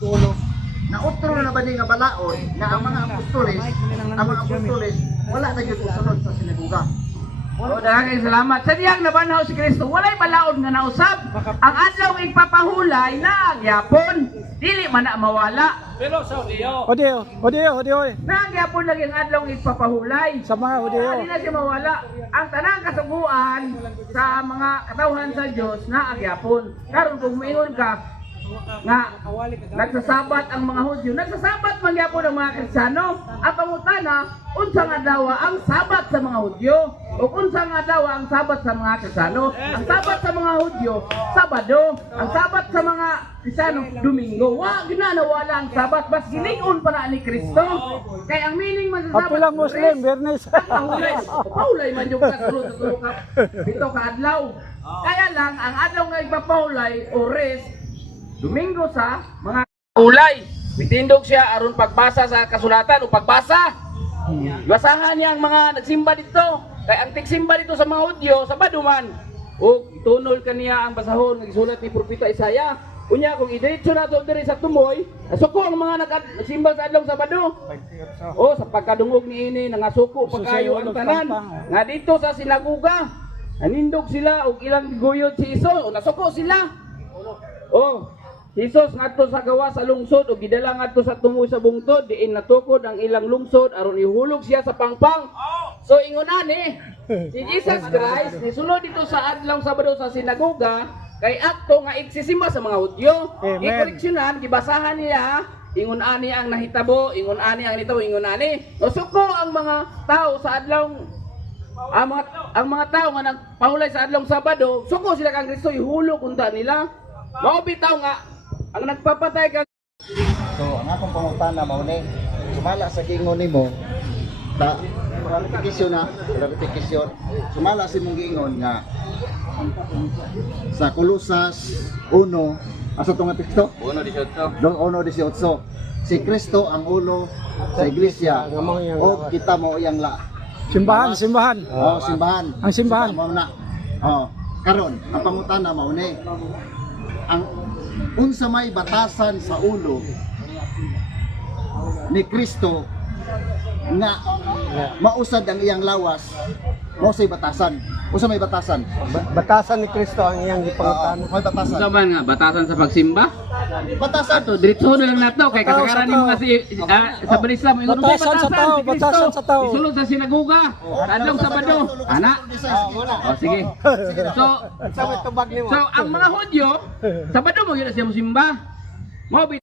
Nautro na ba di nga balaod na ang mga apostoles wala na gyud usunod sa sinagoga. O daghang salamat. Sa diyang nabanhaw si Kristo, walay balaod nga nausab. Ang adlaw igpapahulay na gyapon. Dili man na mawala. Pero sa Dio. Odio. Nagyapon lagi ang adlaw igpapahulay. Sa mga Odio. Dili na siya mawala. Ang tanang kasuguan sa mga katawhan sa Dios na agyapon. Karon kung moingon ka nga nagsasabat ang mga Hudyo, nagsasabat man gyapon ang mga Kristiyano. Ang pangutana, unsang adlaw ang sabat sa mga Hudyo o unsang adlaw ang sabat sa mga Kristiyano? Ang sabat sa mga Hudyo, Sabado. Ang sabat sa mga Kristiyano, Domingo. Wa ginanawala ang sabat, bas giling-on pa na ni Kristo. Kaya ang meaning man sa sabat, Apilang Muslim, Bernes. Paulay man yung kasulod sa tulog ka. Dito ka adlaw. Kaya lang, ang adlaw nga ipapaulay o rest, Domingo sa mga ulay. Mitindog siya aron pagbasa sa kasulatan o pagbasa. Basahan niya ang mga nagsimba dito. Kaya ang tigsimba dito sa mga Hudyo, Sabado man. O tunol kaniya ang basahon nga gisulat ni Propeta Isaiah. Unya kung idiretso na to diri sa tumoy, nasuko ang mga nagsimba sa adlaw Sabado. O sa pagkadungog ni ini nangasuko pa kayo ang tanan. Nga dito sa sinaguga, nanindog sila og ilang guyod si Iso, o nasuko sila. O Jesus ngadto sa gawa sa lungsod o gidala ngadto sa tumoy sa bungtod, diin natukod ang ilang lungsod aron ihulog siya sa pangpang. So ingon ani, si Jesus Christ nisulod dito sa adlaw Sabado sa sinagoga kay akto nga igsisimba sa mga Hudyo. Ikoreksyonan, gibasahan niya, ingon ani ang nahitabo, ingon ani ang nitabo, ingon ani. Suko ang mga tao sa adlaw ang mga tao nga nagpahulay sa adlaw Sabado, suko sila kang Kristo ihulog unta nila. Mao bitaw nga ang nagpapatay ka. So ang akong pangutana mao ni sumala sa giingon nimo ta repetition sumala si mong giingon nga sa Kolosas 1 asa tong teksto 1:18 si Kristo ang ulo sa iglesia o kita mo iyang Simbahan. simbahan Ang simbahan. mao na karon ang pangutana mao ni ang unsa may batasan sa ulo ni Kristo nga mausad ang iyang lawas mao say batasan. Unsa may batasan? Batasan ni Kristo ang iyang gipangutana. May batasan. Unsa man nga batasan sa pagsimba? Batasan Ato diretso na lang nato kay kasagaran nimo kasi sa balisa mo ingon Batasan sa tao, si Kristo. batasan sa tao. Isulod sa sinagoga. Adlaw Sabado. Ana. O sige. So ang mga Hudyo Sabado mo gyud siya mosimba. Mao